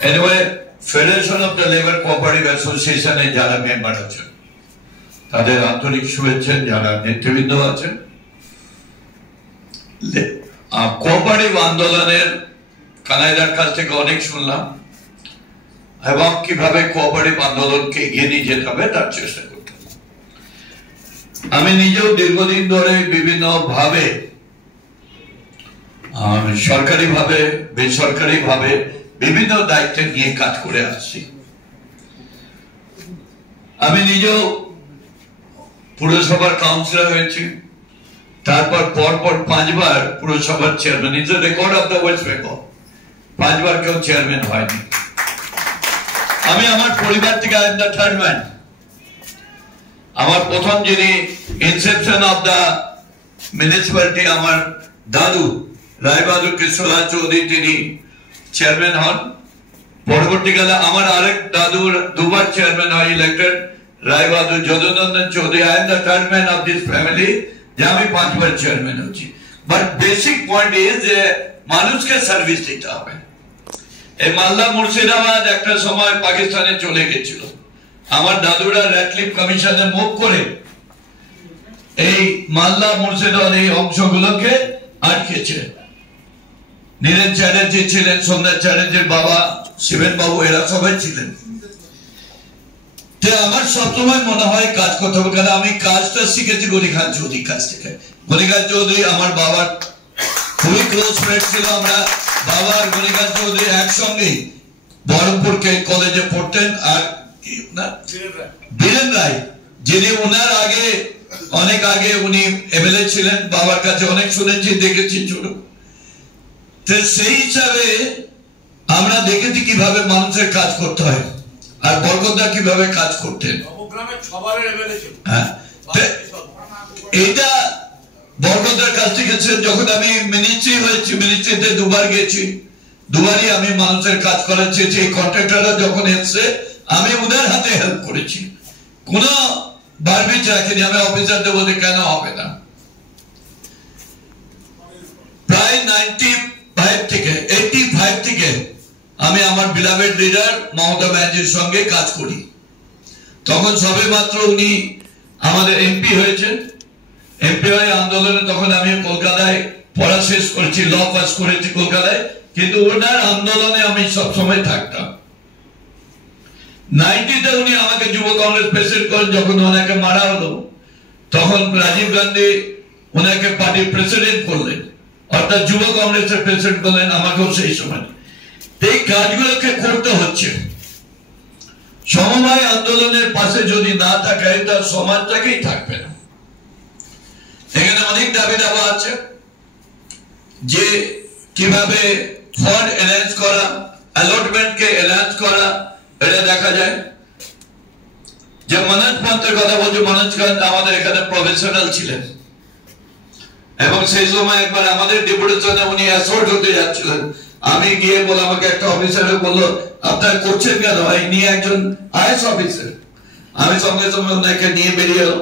Anyway, Federation of the Labour Cooperative Association এ যারা member আছেন তাদের আন্তরিক শুভেচ্ছা, যারা নেতৃবৃন্দ আছেন। কোঅপারেটিভ আন্দোলনের কানাইদার কাছ থেকে অনেক শুনলাম এবং কিভাবে কোঅপারেটিভ আন্দোলনকে এগিয়ে নিয়ে যেতে হবে তার চেষ্টা করতাম। আমি নিজেও দীর্ঘদিন ধরে বিভিন্ন ভাবে সরকারি ভাবে বেসরকারি ভাবে বিভিন্ন দায়িত্ব নিয়ে কাজ করে আসছি। আমি নিজেও পুরসভার কাউন্সিলর হয়েছি, তারপর পরপর 5 বার পুরসভার chairman. Is the record of the West Bengal. 5 বার কেউ চেয়ারম্যান হয়নি। আমি আমার পরিবার থেকে I am the third man. আমার প্রথম যিনি ইনসেপশন অফ দ্য মিউনিসিপ্যালিটি আমার দাদু রায়বাহাদুর কৃষ্ণলাল চৌধুরী, তিনি চেয়ারম্যান হন। পরবর্তীকালে আমার আরেক দাদুর 2 বার চেয়ারম্যান হয় elected, Raibahadur Jadunandan Chowdhury. I am the third man of this family, যে আমি 5 বার চেয়ারম্যান হচ্ছি। বাট বেসিক পয়েন্ট ইজ যে মানুষকে সার্ভিস দিতে হবে। এই মালদা মুর্শিদাবাদ একটা সময় পাকিস্তানে চলে গেছিল। আমার দাদুরা র্যাটলিফ কমিশনে মুভ করে এই মালদা মুর্শিদাবাদ এই অংশগুলোকে আটকেছে। নীরেন চ্যাটার্জি ছিলেন, সন্ধ্যা চ্যাটার্জির বাবা শিবেন বাবু, এরা সবাই ছিলেন। আমার সবসময় মনে হয় কাজ করতে হবে, কারণ আমি কাজটা শিখেছি গনিখান চৌধুরীর কাছ থেকে। গনিখান চৌধুরী আমার বাবার খুবই ক্লোজ ফ্রেন্ড ছিল। আমরা বাবা আর গনিখান চৌধুরী একসঙ্গে বহরমপুর কলেজে পড়তেন। আর বীরেন রায়, যিনি ওনার আগে অনেক আগে উনি এমএলএ ছিলেন, বাবার কাছে অনেক শুনেছি, দেখেছি ছোট। তো সেই হিসাবে আমরা দেখেছি কিভাবে মানুষের কাজ করতে হয়, আর বরকতদা কিভাবে কাজ করতেন। এইটা বরকতদার কাছ থেকে যখন আমি মিনিস্ট্রি হয়েছি, মিনিস্ট্রিতে 2 বার গেছি, 2 বারই আমি মানুষের কাজ করাচ্ছি। এই কন্ট্রাক্টররা যখন এসছে আমি ওদের হাতে হেল্প করেছি, কোনো বারবিচ রাখিনি। আমি অফিসারদের বলতে কেন হবে না। প্রায় 85 থেকে আমি আমার বিলাভেড লিডার মমতা ব্যানার্জির সঙ্গে কাজ করি। তখন সবে মাত্র উনি আমাদের এমপি হয়েছেন। এমপি হয়ে আন্দোলনে তখন আমি কলকাতায় পড়া শেষ করেছি, ল পাস করেছি কলকাতায়, কিন্তু ওনার আন্দোলনে আমি সবসময় থাকতাম। 90-তে উনি আমাকে যুব কংগ্রেস প্রেসিডেন্ট করেন। যখন ওনাকে মারা হলো তখন রাজীব গান্ধী ওনাকে পার্টির প্রেসিডেন্ট করলেন, অর্থাৎ যুব কংগ্রেসের প্রেসিডেন্ট করলেন আমাকেও সেই সময়। এই কাজগুলোকে করতে হচ্ছে। সমবায় আন্দোলনের পাশে যদি না থাকে তার সমাজটাকেই থাকবে না। এখানে অনেক দাবি দাবা আছে যে কিভাবে ফান্ড এনহ্যান্স করা, অ্যালটমেন্টকে এনহ্যান্স করা, এটা দেখা যায়। যে মনোজ পান্তের কথা বলছে, মনোজ কান্ত আমাদের এখানে প্রফেশনাল ছিলেন এবং সেই সময় একবার আমাদের ডেপুটেশনে উনি অ্যাসল্ট হতে যাচ্ছিলেন। আমি গিয়ে বলে, আমাকে একটা অফিসারে বললো আপনার করছেন কেন, নিয়ে একজন আইএস অফিসার। আমি সঙ্গে সঙ্গে ওনাকে নিয়ে বেরিয়ে এলো।